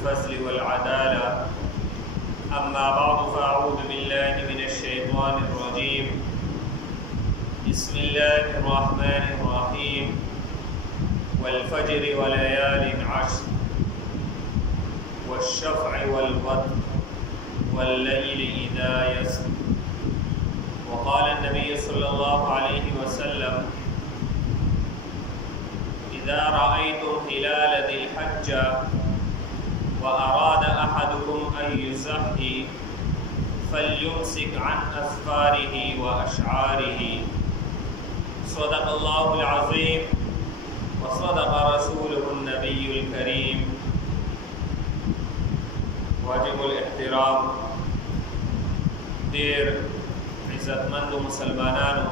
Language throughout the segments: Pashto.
الفضل والعدالة. أما بعد فأعوذ بالله من الشيطان الرجيم. بسم الله الرحمن الرحيم. والفجر وليال عشر والشفع والوتر والليل إذا يسر. وقال النبي صلى الله عليه وسلم: إذا رأيتم هلال ذي الحجة وأراد أحدكم أن يزحي فليمسك عن أظفاره وأشعاره. صدق الله العظيم وصدق رسوله النبي الكريم. واجب الاحترام. دیر عزتمند مسلمانانو،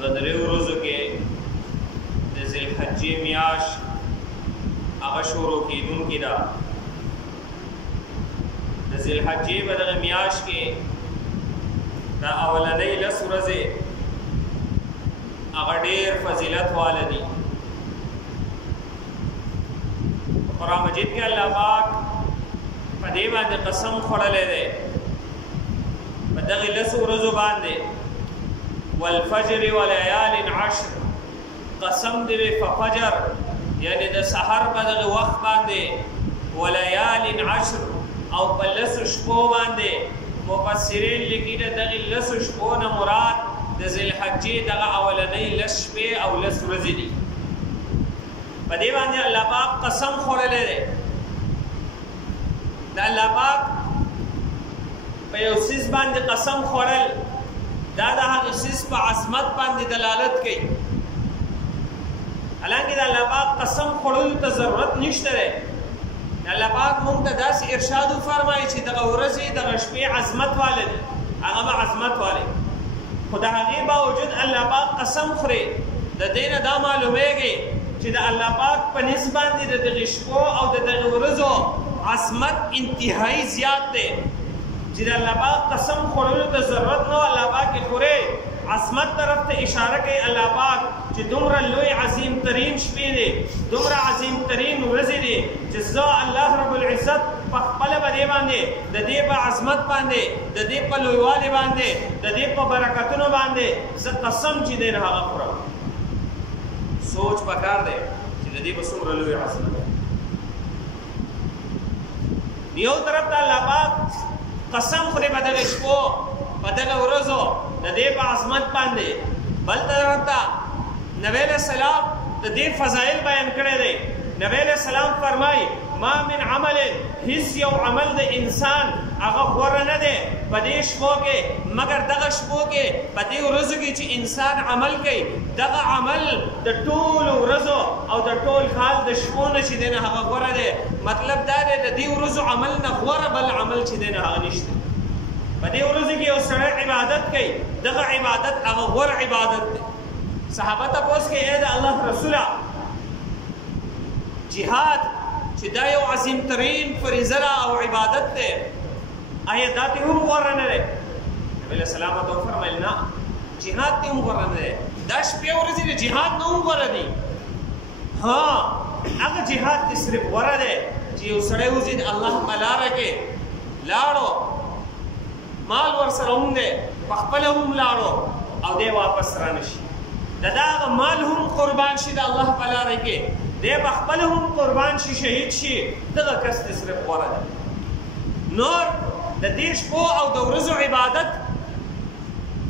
غدری ورځو کې د ذی الحجې میاشت هغه شروع کېدونکې ده. د ذی الحجې په دغه میاشت کې د اولنۍ 10 ورځې هغه ډېر فضیلت واله دي. قرآن مجید کې الله پاک په دې باندې قسم خوړلی دی، په دغې 10 ورځو باندې. والفجر وليال عشر، قسم دی په فجر یعنی د سحر په دغه وخت باندې، وليال عشر او په 10 شپو باندې. مفسرین لیکي د دغه 10 شپو نه مراد د ذی الحجې دغه اولنۍ 10 شپې او 10 ورځې دي. په دې باندې الله پاک قسم خوړلی دی. د الله پاک په یو څیز باندې قسم خوړل، دا د هغه څیز په عظمت باندې دلالت کوي. حالانکه د الله پاک قسم خوړلو ته ضرورت نشته دی. الله پاک موږ ته داسې ارشاد وفرمایي چې دغه ورځې دغه شپې عظمت واله دي، هغه به عظمت والی. خو د هغې باوجود الله پاک قسم خوري. د دې نه دا معلومیږي چې د الله پاک په نسبت باندې د دغې شپو او د دغې ورځو عظمت انتهایی زیات دی، چې د الله پاک قسم خوړلو ته ضرورت نه و. الله پاک یې خوري. عظمت طرف ته اشاره کوي الله پاک چې دومره لوی عظیم ترین شپې دي، دومره عظیم ترین ورځې دي چې زه الله رب العزت په خپله په دې باندې د دې په عظمت باندې، د دې په لویوالي باندې، د دې په برکتونو باندې زه قسم چې دی نه هغه خورم. سوچ پکار دی چې د دې په څومره لوی عظمت. یو طرف ته الله پاک قسم خوري په دغه شپو په دغه ورځو د دې په عظمت باندې، بل طرف ته نبی علیہ السلام د دې فضایل بیان کړی دی. نبی علیہ السلام فرمایي: ما من عمل، هیڅ یو عمل د انسان هغه غوره نه دی په دې شپو کې مګر دغه شپو کې په دې ورځو کې چې انسان عمل کوي، دغه عمل د ټولو ورځو او د ټول حال د شپو نه چې دی نه هغه غوره دی. مطلب دا دی د دې ورځو عمل نه غوره بل عمل چې دی نه هغه نشته. په دې ورځو کې یو سړی عبادت کوي، دغه عبادت هغه غوره عبادت دی. صحابه تپوس کوي: ای د الله رسوله، جهاد چې دا یو عظیم ترین فریضه او عبادت دی، آیا دا ته هم غوره نه دی؟ نبی علیہ السلام ته وفرمایل: نه، جهاد ته هم غوره نه دی. دا شپې ورځې د جهاد نه هم غوره دي. ها، هغه جهاد دې صرف غوره دی چې یو سړی وځي د الله په لاره کې لاړو، مال ورسره هم دی، پخپله هم لاړو او دی واپس رانشي، د هغه مال هم قربان شي د الله په لاره کې، دی پخپله هم قربان شي، شهید شي، دغه کس دې صرف غوره دی. نور د دې شپو او د ورځو عبادت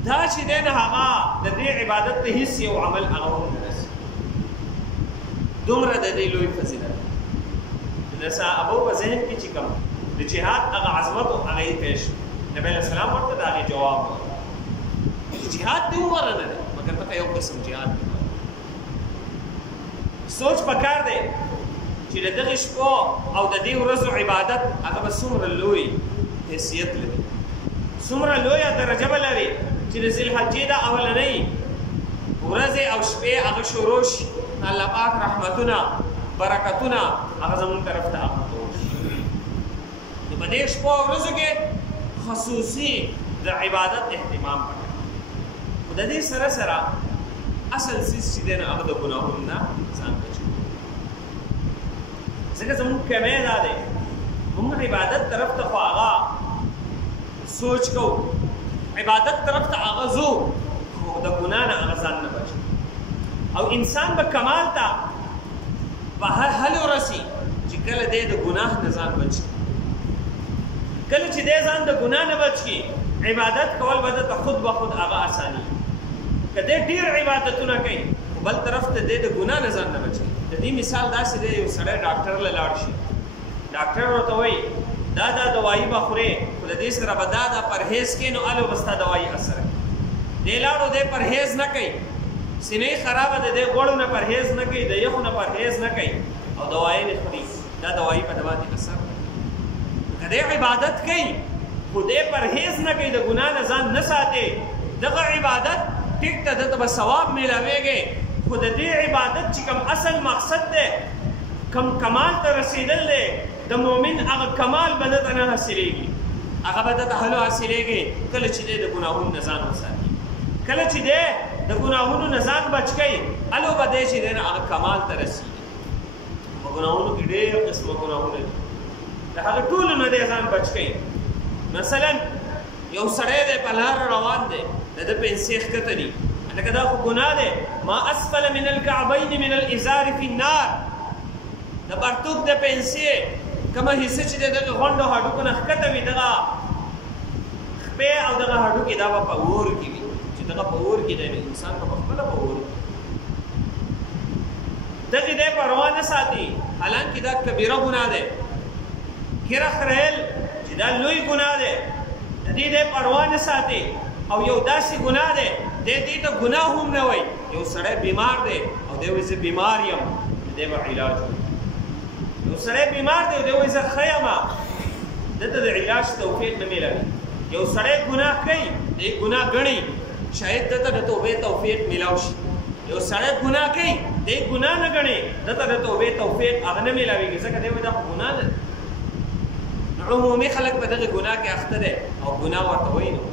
دا چې دی نه هغه د دې عبادت ته هېڅ یو عمل هغه هم نه رسي. دومره د دې لوی فضیلت د صحابو په ذهن کې چې کوم د جهاد هغه عظمت او هغه یې پیش نبی علیہ السلام ورته د هغې جواب وکړ. جهاد دې غوره نه دی مګر دغه یو قسم جهاد دی. سوچ پکار دی چې د دغې شپو او د دې ورځو عبادت هغه به څومره لوی حیثیت لري، څومره لویه درجه به لري چې د ذی الحجې د اولنۍ ورځې او شپې هغه شروع شي، الله پاک رحمتونه برکتونه هغه زموږ طرف ته هغه شي. نو په دې شپو او ورځو کې خصوصي د عبادت اهتمام وکړئ. خو د دې سره سره اصل څیز چې دی نو هغه د ګناهونو نه ځان بچوي. ځکه زموږ کمی دا دی موږ عبادت طرف ته خو هغه سوچ کوو عبادت طرف ته هغه ځو خو د ګناه نه هغه ځان نه بچي او انسان به کمال ته په هر حل ورسي چې کله دی د ګناه نه ځان بچي کله چې دی ځان د ګناه نه بچي عبادت کول به ته خود به خود هغه اساني که دی ډېر عبادتونه کوي بل طرف ته دی د ګناه نه ځان نه بچي د دې مثال داسې دی یو سړی ډاکټر له لاړ شي ډاکټر ورته وایي دا دوایي به خورې خو د دې سره به دا پرهیز کوي نو الو به ستا دوایي اثر دی لاړو دی پرهیز نه کوي سینې خرابه ده دی غوړو نه پرهیز نه کوي د یخو نه پرهیز نه کوي او دوایي نه خوري دا دوایي په دوا دي اثر که دی عبادت کوي خو دی پرهیز نه کوي د ګناه نه ځان نه ساتي دغه عبادت ټیک ته دته به ثواب میلاویږي خو د دې عبادت چې کوم اصل مقصد دی کوم کمال ته رسیدل دی د مؤمن هغه کمال به دته نه حاصلېږي هغه به دته هلو حاصلېږي کله چې دی د ګناهونو نه ځان وساتي کله چې دی د ګناهونو نه ځان بچ کوي هلو به دی چې دی نه هغه کمال ته رسېږي په ګناهونو کې ډېر قسمه ګناهونه دي د هغه ټولو نه دی ځان بچ کوي مثلا یو سړی دی په لاره روان دی د ده پنسې ښکته دي لکه دا خو ګناه دی ما اسفل من الکعبین من الازار فی النار د پرتوګ د پنسې کومه حصه چې د دغه غونډو هډوکو نه ښکته وي دغه خپې او دغه هډوکې دا به په اور کې وي چې دغه په اور کې دی انسان به پخپله په اور کې دغې دی پروا نه ساتي حالانکې دا کبیره ګناه دی ګیره خریل چې دا لوی ګناه دی د دې دی پروا نه ساتي او یو داسې ګناه دی دې ته ګناه هم نه وایي یو سړی بیمار دی او دی وایي زه بیمار یم دی به علاج وایي یو سړی بیمار دی او دی وایي زه ښه یم دته د علاج توفیق نه میلاوي یو سړی ګناه کوي دی ګناه ګڼي شاید دته د توبې توفیق میلاو شي یو سړی ګناه کوي دی ګناه نه ګڼي دته د توبې توفیق هغه نه میلاویږي ځکه دی وایي دا خو ګناه ده عمومي خلک په دغه ګناه کې اخته دی او ګناه ورته وایي نو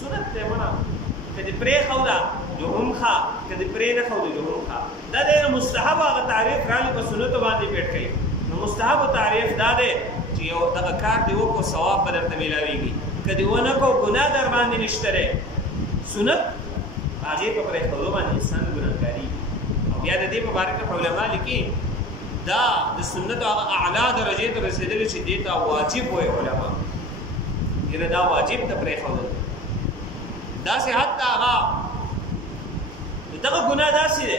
سنت دی مړه که دې پرېښوده جو هم ښه که دې پرې نه ښوده جو هم ښه دا دی مستحب هغه تعریف راغلی په سنتو باندې پیټ کوي نو مستحبو تعریف دا دی چې یو دغه کار دې وکړو ثواب به درته میلاویږي که دې ونه کړو ګناه در باندې نشته دی سنت هغې په پرېښودو باندې انسان ګناهګاري او بیا د دې په باره کې علما لیکي دا د سنتو هغه اعلی درجې ته رسېدلي چې دې ته واجب وایي علما یعنې دا واجب ته پرېښودل داسې حتی هغه دغه ګناه داسې دی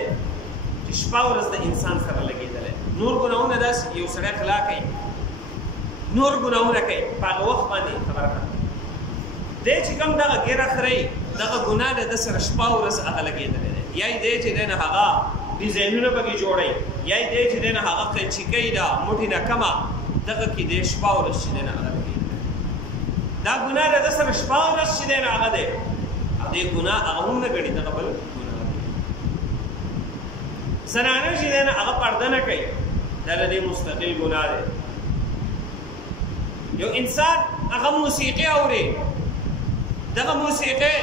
چې شپه ورځ د انسان سره لګېدلی نور ګناهونه داسې یو سړی خلا کوي نور ګناهونه کوي په هغه وخت باندې خبره کړه دی چې کوم دغه ګیره خرئ دغه ګناه د ده سره شپه ورځ هغه لګېدلی دی یا یې دی چې دی نه هغه ډیزاینونه پکې جوړوي یا یې دی چې دی نه هغه قیچیکۍ ده موټې نه کمه دغه کې دی شپه ورځ چې دی نه هغه لګېدلی دا ګناه د ده سره شپه ورځ چې دی نه هغه دی دې ګناه هغه هم نه ګڼي دغه بل ګناه دی زنانه چې دی نه هغه پرده نه کوي دا د دې مستقل ګناه دی یو انسان هغه موسیقي اوري دغه موسیقي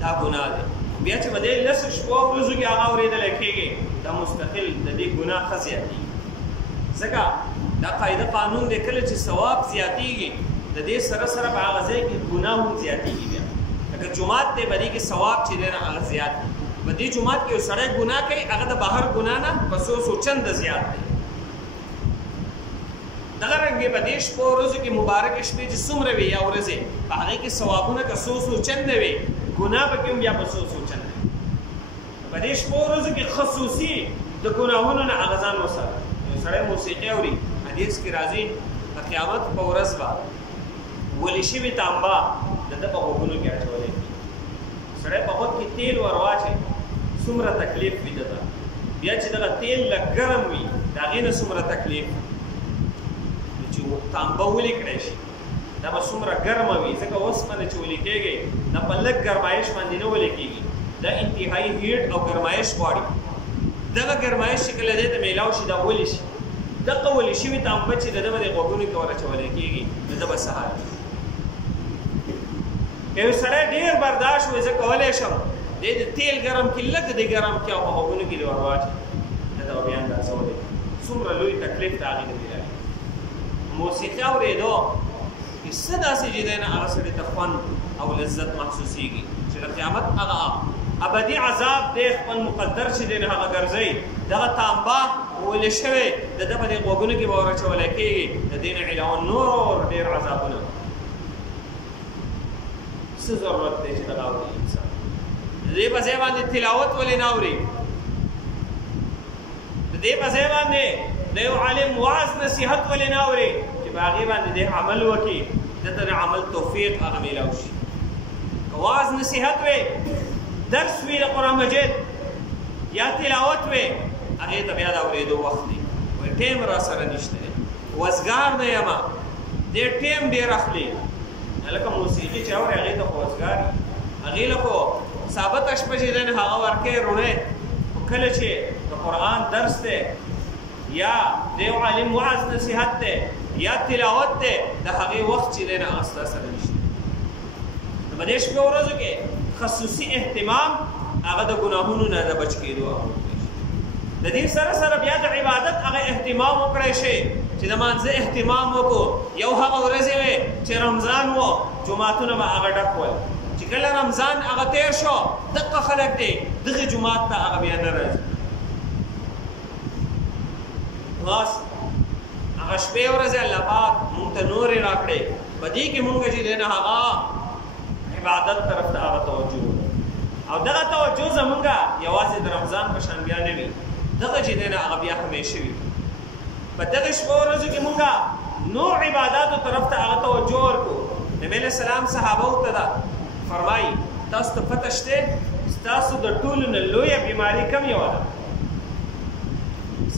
دا ګناه دی بیا چې به دی لسو شپو ورځو کې هغه اورېدلی کېږي دا مستقل د دې ګناه ښه زیاتېږي ځکه دا قاعده قانون دی کله چې ثواب زیاتېږي د دې سره سره په هغه ځای کې ګناه هم زیاتېږي بیا لکه جومات دی په دې کې ثواب چې دی نه هغه زیات دی په دې جومات کې یو سړی ګناه کوي هغه د بهر ګناه نه په څو چنده زیات دی دغه رنګې په دې شپو ورځو کې مبارکې شپې چې څومره وي یا ورځې په هغې کې ثوابونه که څو چنده وي ګناه پکې هم بیا په څو چنده وي په دې شپو ورځو کې خصوصي د ګناهونو نه هغه ځان وساته یو سړی موسیقي اوري حدیث کې راځي د قیامت په ورځ به ولې شوي تانبه د ده په غوږونو کې اچولی سړی په غوږ کې تیل ور واچوي څومره تکلیف وي ده ته بیا چې دغه تیل لږ ګرم وي د هغې نه څومره تکلیف چې تانبه ولې کړی شي دا به څومره ګرمه وي ځکه اوسپنه چې ولې کېږي دا په لږ ګرمایش باندې نه ولې کېږي دا انتهایي هیټ او ګرمایش غواړي دغه ګرمایش چې کله دې ته میلاو شي دا ولې شي دغه ولې شوي تانبه چې د ده به د غوږونو کې ور اچولی کېږي د ده به څه حال وي که یو سړی ډېر برداشت وایي زه کولی شم دی د تیل ګرم کې لږ د ګرم کې او په غوږونو کې دې ور واچوي د ده به بیا اندازه ولګي څومره لوی تکلیف د هغې نه ملایي موسیقي اورېدو کې څه داسې چې دی نه هغه سړي ته خوند او لذت محسوسېږي چې د قیامت هغه ابدي عذاب دی خپل مقدر چې دی نه هغه ګرځوي دغه تانبه ویلې شوی د ده په دې غوږونو کې به ورچولی کېږي د دې نه علاوه نور ډېر عذابونه څه ضرورت دی چې دغه اوري انسان د دې په ځای باندې تلاوت ولې نه اوري د دې په ځای باندې د یو عالم وعظ نصیحت ولې نه اوري چې په هغې باندې دې عمل وکړي دته د عمل توفیق هغه میلاو شي که وعظ نصیحت وی درس وی د قرآن مجید یا تلاوت وی هغې ته بیا د اورېدو وخت دی وایي ټیم را سره نشته دی وزګار نه یم دې ټیم ډېر اخلي لکه موسیقي چې اوري هغې ته خو وزګار هغې له خو ثابته شپه چې دی نه هغه ورکوي روڼۍ خو کله چې د قرآن درس دی یا د یو عالم وعظ نصیحت دی یا تلاوت دی د هغې وخت چې دی نه هغه ستا سره نشته نو په دې شپې ورځو کې خصوصي اهتمام هغه د ګناهونو نه د بچ کېدو د دې سره سره بیا د عبادت هغه اهتمام وکړی شي چې د مانځه اهتمام وکړو یو هغه ورځې وې چې رمضان و جوماتونه به هغه ډک ول چې کله رمضان هغه تیر شو دقه خلک دی دغې جومات ته هغه بیا نه راځي خلاص هغه شپې ورځې الله پاک مونږ ته نورې راکړې په دې کې مونږ چې دی نه هغه عبادت طرف ته هغه توجه او دغه توجه زمونږه یوازې د رمضان په شان بیا نه وي دغه چې دی نه هغه بیا همیشه وي په دغه شپو ورځو کې مونږه نور عباداتو طرف ته هغه توجه ورکړو نبی علیه السلام صحابو ته ده فرمایي تاسو ته پته شته ستاسو د ټولو نه لویه بیماري کوم یوه ده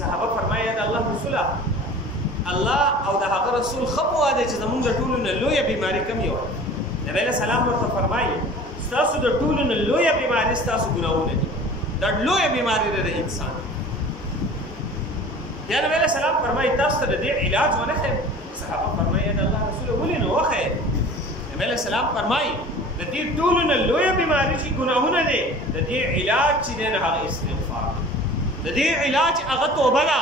صحابه فرمایي د الله رسوله الله او د هغه رسول ښه پوه دی چې زمونږ د ټولو نه لویه بیماري کوم یوه ده نبی علیه السلام ورته فرمایي ستاسو د ټولو نه لویه بیماري ستاسو ګناهونه دي دا لویه بیماري ده د انسان یا نبی علیه السلام فرمایي تاسو ته د دې علاج ونه ښیم صحابه فرمایي د الله رسوله ولې نه وښیې نبی علیه السلام فرمایي د دې ټولو نه لویه بیماري چې ګناهونه دی د دې علاج چې دی نه هغه استغفار د دې علاج هغه توبه ده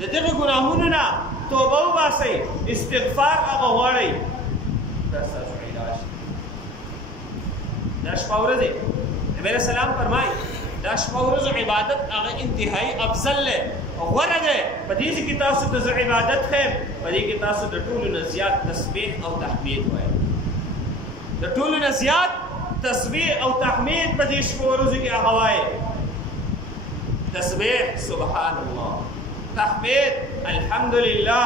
د دغه ګناهونو نه توبه وباسئ استغفار هغه غواړئ دا ستاسو علاج دا شپه ورځې نبی علیه السلام فرمایي دا شپه ورځو عبادت هغه انتهایي افضل دی غوره دی په دې کې تاسو ته زه عبادت ښیم په دې کې تاسو د ټولو نه زیات تسبیح او تحمید وایئ د ټولو نه زیات تسبیح او تحمید په دې شپو ورځو کې هغه وایئ تسبیح سبحان الله تحمید الحمدلله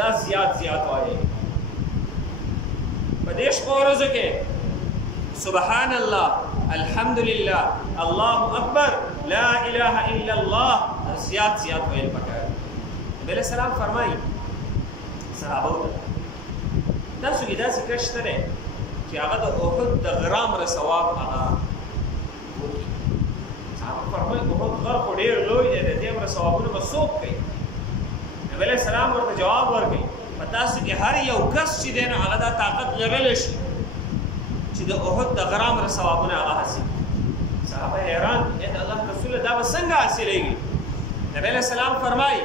دا زیات وایئ په دې شپو ورځو کې سبحان الله الحمدلله الله اکبر لا اله الا الله زیات ویل پکار نبی علیه السلام فرمایي صحابو ته تاسو کې داسې کس شته دی چې هغه د احد د غره مره ثواب هغه وکړي صحابه فرمایي احد غر خو ډېر لوی دی د دې مره ثوابونه به څوک کوي نبی علیه السلام ورته جواب ورکوي په تاسو کې هر یو کس چې دی نو هغه دا طاقت لرلی شي چې د احد د غره مره ثوابونه هغه حاصل صحابه حیران دي د الله رسوله دا به څنګه حاصلېږي نبی علیه السلام فرمایي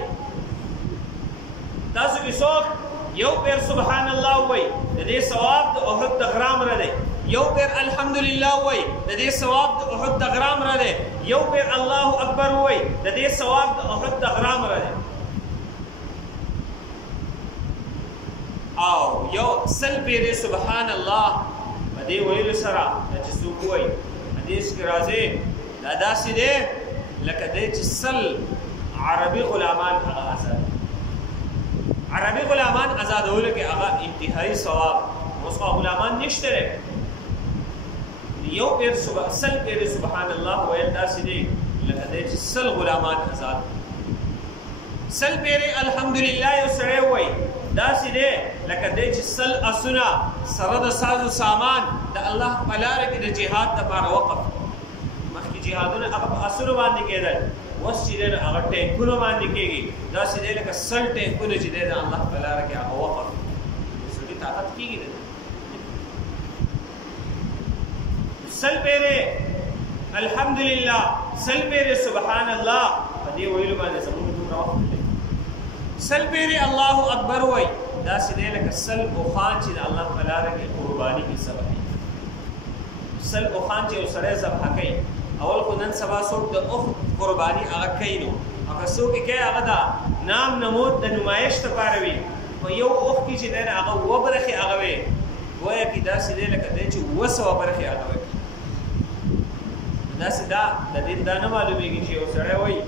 تاسو کې څوک یو پیر سبحان الله وایي د دې ثواب د احد د غره مره دی یو پیر الحمدلله وایي د دې ثواب د احد د غره مره دی یو پیر الله اکبر وایي د دې ثواب د احد د غره مره دی او یو سل پیرې سبحان الله په دې ویلو سره چې څوک وایي حدیث کې راځي دا داسې دی لکه دی چې سل عربي غلامان هغه آزاد عربي غلامان آزادولو کې هغه انتهایی ثواب اوس غلامان نشته دی یو پیر سل پیر سبحان الله ویل داسې دی لکه دی چې سل غلامان آزاد سل پیر الحمدلله یو سړی وایي داسې دی لکه دی چې سل اسونه سره د سازو سامان د الله په لاره کې د جهاد دپاره وقف مخکې جهادونه هغه په اسونو باندې کېدل اوس چې دی نو هغه ټینکونو باندې کېږي داسې دی لکه سل ټینکونه چې دی د الله په لاره کې هغه وقف د سړي طاقت کېږي دی سل پیرې الحمدلله سل پیرې سبحان الله په دې ویلو باندې زموږ دومره وخت دی سل پیری الله اکبر وای دا سیده لکه سل اوخان چې د الله په لاره کې قرباني کې سبب سل اوخان چې سره ذبح کوي اول خو نن سبا څوک د اوخ قرباني هغه کوي نو هغه څوک کوي هغه دا نام نمود د نمایش لپاره وي په یو اوخ کې چې نه هغه و برخه هغه وي وایي کې دا سیده لکه دی چې وسو برخه هغه وي دا سیده د دې دا نه معلومیږي چې یو سره وایي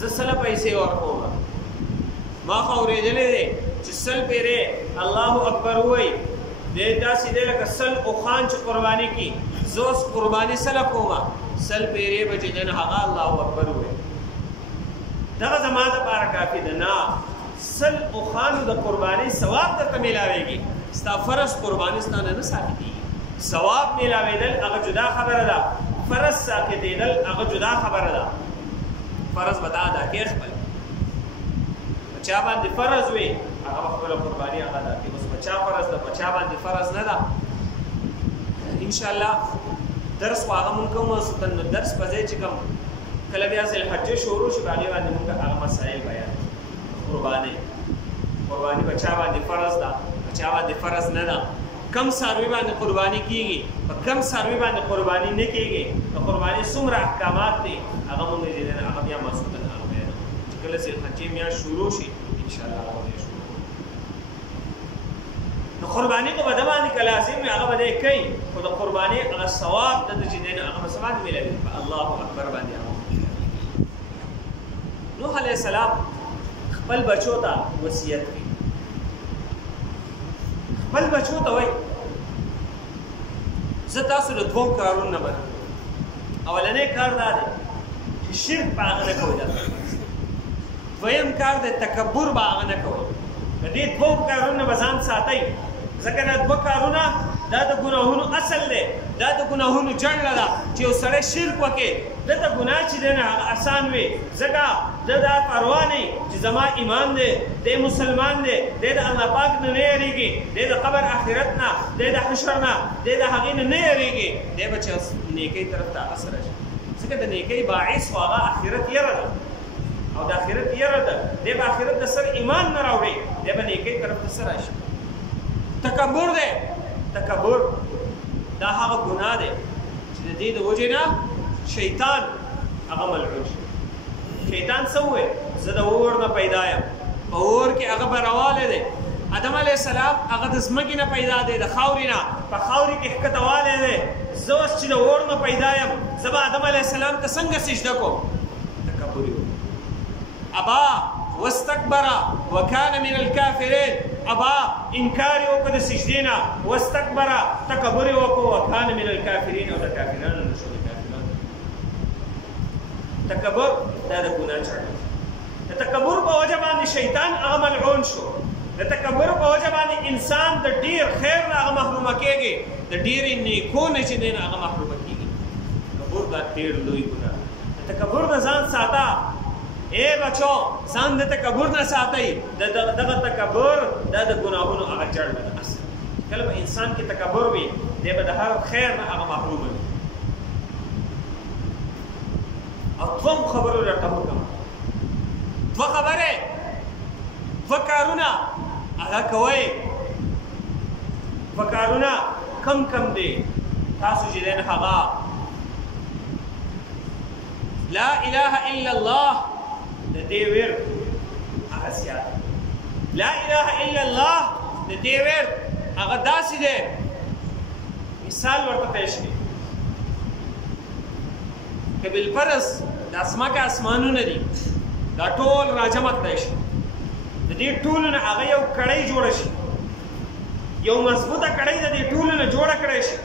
زه سل پیسې ورکوم ما خو اورېدلې دی چې سل پیرې الله اکبر وایي دې داسې دی لکه سل اوښان چې قرباني کي زه اوس قرباني سله کومه سل پیرې به چې دی نو هغه الله اکبر وایي دغه زما دپاره کافي ده نه سل اوښانو د قربانۍ ثواب درته میلاویږي ستا فرض قرباني ستا نه ساقطېږي ثواب میلاوېدل هغه جدا خبره ده فرض ساقطېدل هغه جدا خبره ده فرض به تا ادا کې خپل چا باندې فرض وي هغه خپل قرباني هغه ادا کوي اوس بچا فرض ده بچا باندې فرض نه ده ان شاء الله درس واغه مونږ کوم ستن درس په ځای چې کوم کله بیا ذل حج شروع شي باندې مونږ هغه مسائل بیان قرباني بچا باندې فرض ده بچا باندې فرض نه ده کم ساروی باندې قرباني کیږي په کم ساروی باندې قرباني نه کیږي د قرباني څومره احکامات دي هغه مونږ دې نه هغه بیا مسعودن هغه بیان چې کله ذل حج بیا شروع شي ان شاء الله هغه شروع نو قرباني کو بده باندې لازم هغه بده کوي خو د قرباني هغه ثواب د دې نه هغه مسعود ملي الله اکبر باندې نوح علیہ السلام خپل بچو ته وصیت کړي خپل بچو ته وایي زه تاسو د دوه کارونو نه منم اولنی کار دا دی چې شرک په هغه نه کوئ دویم کار دی تکبر به هغه نه کوئ د دې دوه کارونو به ځان ساتئ ځکه دا دوه کارونه دا د ګناهونو اصل دی دا د ګناهونو جړله ده چې یو سړی شرک وکړي دته ګناه چې دی نه هغه اسان وي ځکه د دا پروا نه چې زما ایمان دی دی مسلمان دی دی د الله پاک نه نه یېرېږي دی د قبر آخرت نه دی د حشر نه دی د هغې نه نه یېرېږي دی به چې نیکۍ طرف ته هغه سره شي ځکه د نیکۍ باعث خو هغه آخرت یره ده او د آخرت یره ده دی به آخرت د سر ایمان نه راوړي دی به نیکۍ طرف ته سره شي تکبر دی تکبر دا هغه ګناه دی چې د دې د وجې نه شیطان هغه ملعون شي شیطان څه وویل زه د اور نه پیدا یم په اور کې هغه به روانی دی آدم علیه السلام هغه د ځمکې نه پیدا دی د خاورې نه په خاورې کې ښکته والی دی زه اوس چې د اور نه پیدا یم زه به آدم علیه السلام ته څنګه سجده کوم تکبر یې ابا واستكبر وكان من الكافرين ابا انکار وکړ د سجدې نه واستكبر تکبر وکړ وكان من الكافرين او د کافرانو نه شو تکبر دا د ګناه چاړه د تکبر په وجه باندې شیطان هغه ملعون شو د تکبر په وجه باندې انسان د ډیر خیر نه هغه محرومه کېږي د ډېرې نیکو نه چې دی نه هغه محرومه کېږي تکبر دا ډېر لوی ګناه د تکبر نه ځان ساته اے بچو ځان د تکبر نه ساتئ دغه تکبر دا د ګناهونو هغه جړ ده اصل کله به انسان کې تکبر وي دی به د هر خیر نه هغه محرومه وي او دوم خبرو درته وکړم دوه خبرې دوه کارونه هغه کوئ دوه کارونه کم کم دی تاسو چې دی نه هغه لا اله الا الله د دې ورد هغه زیات لا اله الا الله د دې ورد هغه داسې دی مثال ورته پیش کړي که بالفرض د ځمکه اسمانونه دي دا ټول راجمع کړی شي د دې ټولو نه هغه یو کړۍ جوړه شي یو مضبوطه کړۍ د دې ټولو نه جوړه کړی شي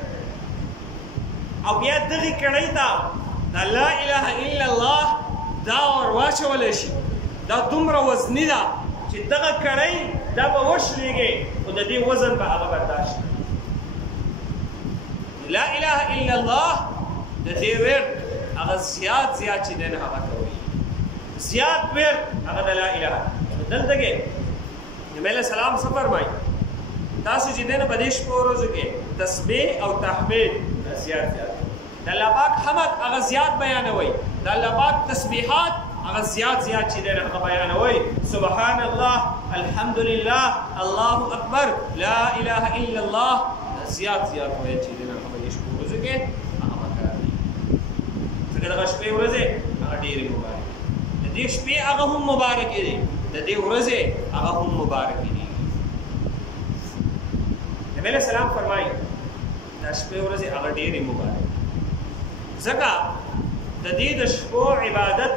او بیا دغې کړۍ ته د لا اله الا الله دا ور واچولی شي دا دومره وزني ده چې دغه کړۍ دا به وشلېږي خو د دې وزن به هغه برداشت لا اله الا الله د دې ورد هغه زیات چې دی نه هغه کوي زیات ورد هغه د لا اله دلته کې نبی علیه السلام څه فرمایي تاسو چې دی نه په دې شپو ورځو کې تسبیح او تحمید زیات د الله پاک حمد هغه زیات بیانوي د الله پاک تسبیحات هغه زیات چې دی هغه بیانوئ سبحان الله الحمدلله الله اکبر لا اله الا الله زیات وایي چې دی هغه یې شپو ورځو کې هغه پکار دی ځکه دغه شپې ورځې هغه ډېرې مبارکې د دې شپې هغه هم مبارکې دي د دې ورځې هغه هم مبارکې دي نبی علیہ السلام فرمایي دا شپې ورځې هغه ډېرې مبارکې ځکه د دې د شپو عبادت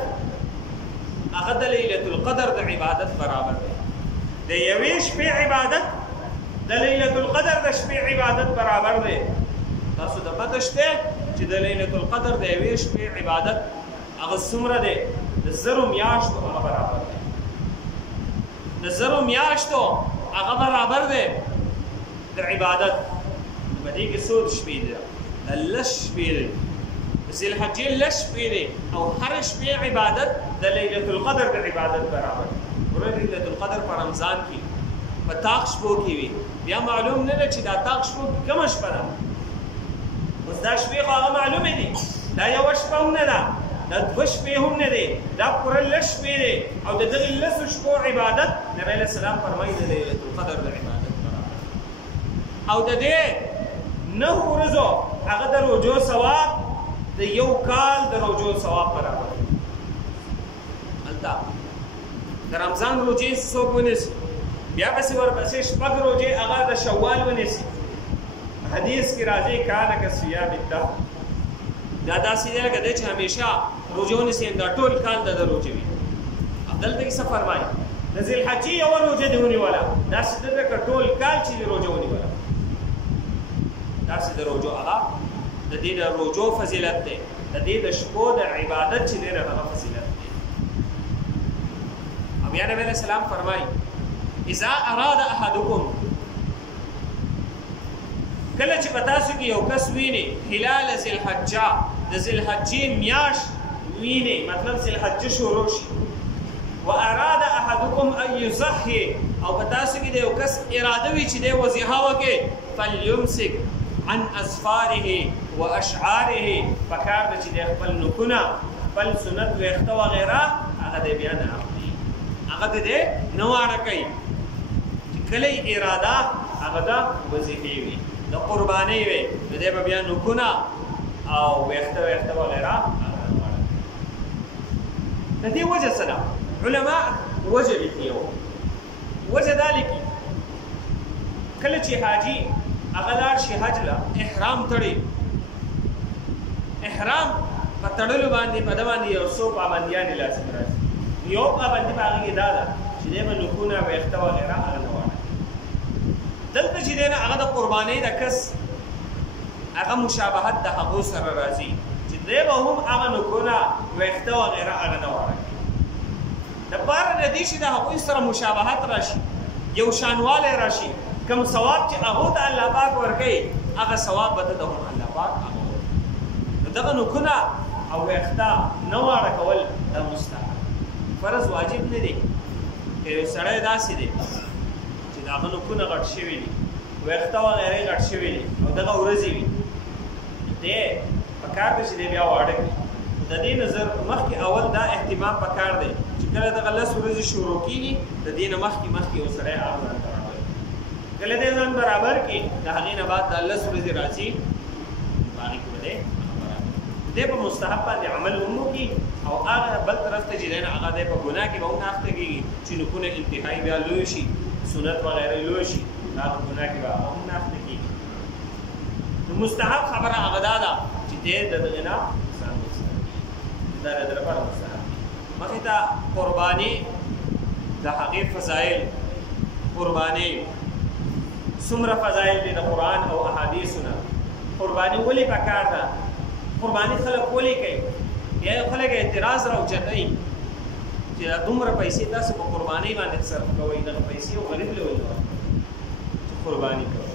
هغه د لیلة القدر د عبادت برابر دی د یوې شپې عبادت د لیلة القدر د شپې عبادت برابر دی تاسو د پته شته چې د لیلة القدر د یوې شپې عبادت هغه څومره دی د زرو میاشتو هغه برابر دی د زرو میاشتو هغه برابر دی د عبادت په دې کې څو شپې دي لس شپې دي ذی الحجې لس شپې دي او هر شپې عبادت د لیلة القدر د عبادت برابر ورته لیلة القدر په رمضان کې په تاق شپو کې وي بیا معلوم نه ده چې دا تاق شپو کومه شپه ده اوس دا شپې خو هغه معلومې دي دا یوه شپه هم نه ده دا دوه شپې هم نه دی دا پوره لس شپې دی او د دغې لسو شپو عبادت نبی علیه السلام فرمایي د لیلة القدر د عبادت برابر او د دې نهو ورځو هغه د روجو ثواب د یو کال د روجو ثواب برابر هلته د رمضان روجې څوک ونیسي بیا پسې ورپسې شپږ روجې هغه د شوال ونیسي حدیث کې راځي کان کصیام الدهر دا داسې دی لکه دی چې همیشه روجې ونیسي دا ټول کال د روجې وي دلته کې څه فرمایي د ذی الحجې یوه روجه دې ونیوله داسې ده لکه ټول کال چې دې روجه ونیوله داسې د روجو هغه د دې د روجو فضیلت دی د دې د شپو د عبادت چې دی هغه فضیلت دی او بیا نبی علیه السلام فرمایي اذا اراد احدکم کله چې په تاسو کې یو کس ویني هلال ذی الحجه د ذی الحجې میاشت ویني مطلب ذی الحجه شروع شي واراد احدکم ان یضحي او په تاسو کې د یو کس اراده وي چې دی وضحه وکړي فلیمسک عن اظفاره واشعاره پکار د چې د خپل نکونه خپل سنت ویښته وغیره هغه دی بیا نه اخلي هغه دی نه واړه کوي چې کله اراده هغه د وضحې وي د قربانۍ وي نو دی به بیا نکونه او ویښته وغیره هغه نه واړه کوي د دې وجه څه ده علما وجه لیکي وجه دا لیکي کله چې حاجي هغه لاړ شي حج له احرام تړي احرام په تړلو باندې په ده باندې یو څو پابندیانې لازم راځي یو پابندي په هغې کې دا ده چې دی به نکونه ویښته وغیره هغه نه واړه دلته چې دی نه هغه د قربانۍ د کس هغه مشابهت د هغو سره راځي چې دی به هم هغه نکونه ویښته وغیره هغه نه واړه دپاره د دې چې د هغوی سره مشابهت راشي یو شانوالی راشي کوم ثواب چې هغو ته الله پاک ورکوي هغه ثواب به ته ته هم الله پاک هغه ورکوي نو دغه نکونه او ویښته نه واړه کول دا مستحب فرض واجب نه دی که یو سړی داسې دی چې د هغه نکونه غټ شوي دي ویښته وغیرې غټ شوي دي او دغه ورځې وي دی پکار دی چې دی بیا واړه کړي د دې نظر مخکې اول دا اهتمام پکار دی چې کله دغه لس ورځې شروع کېږي د دې نه مخکې یو سړی هغه ځان برابر کله دې ځان برابر کړي د هغې نه بعد دا لس ورځې راځي هغې کې به دی دی په مستحب باندې عمل هم وکړي او هغه بل طرف ته چې دی نه هغه دی په ګناه کې به هم نه اخته کېږي چې نکونه انتهایي بیا لوی شي سنت وغیره لوی شي هغه ګناه کې به هم نه اخته کېږي نو مستحب خبره هغه دا ده چې دی د دغې نه دا د لپاره مستحب دي مخکې ته قرباني د هغې فضایل قرباني څومره فضایل دي د قرآن او احادیثو نه قرباني ولې پکار ده قرباني خلک ولې کوي یا یو خلک اعتراض راوچتوي چې دا دومره پیسې تاسو په قربانۍ باندې صرف کوئ دغه پیسې او غریب له ولې چې قرباني کوئ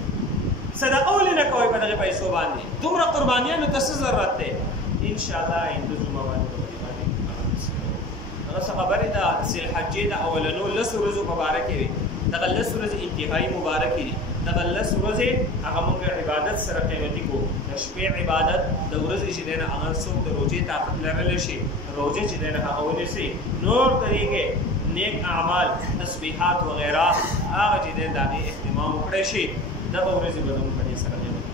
صدقه ولې نه کوئ په دغې پیسو باندې دومره قربانیانو ته څه ضرورت دی انشاءالله هندو جمعه باندې هغه څه خبرې ده ذی الحجې د اولنو لسو ورځو په باره کې وي دغه لس ورځې انتهایي مبارکې دي دغه لس ورځې هغه موږ عبادت سره قیمتي کو د شپې عبادت د ورځې چې دی نه هغه څوک د روژې طاقت لرلی شي روژې چې دی نه هغه ونیسي نور طریقې نیک اعمال تسبیحات وغیره هغه چې دی د هغې اهتمام وکړی شي دغه ورځې به زموږ په دې سره قیمتي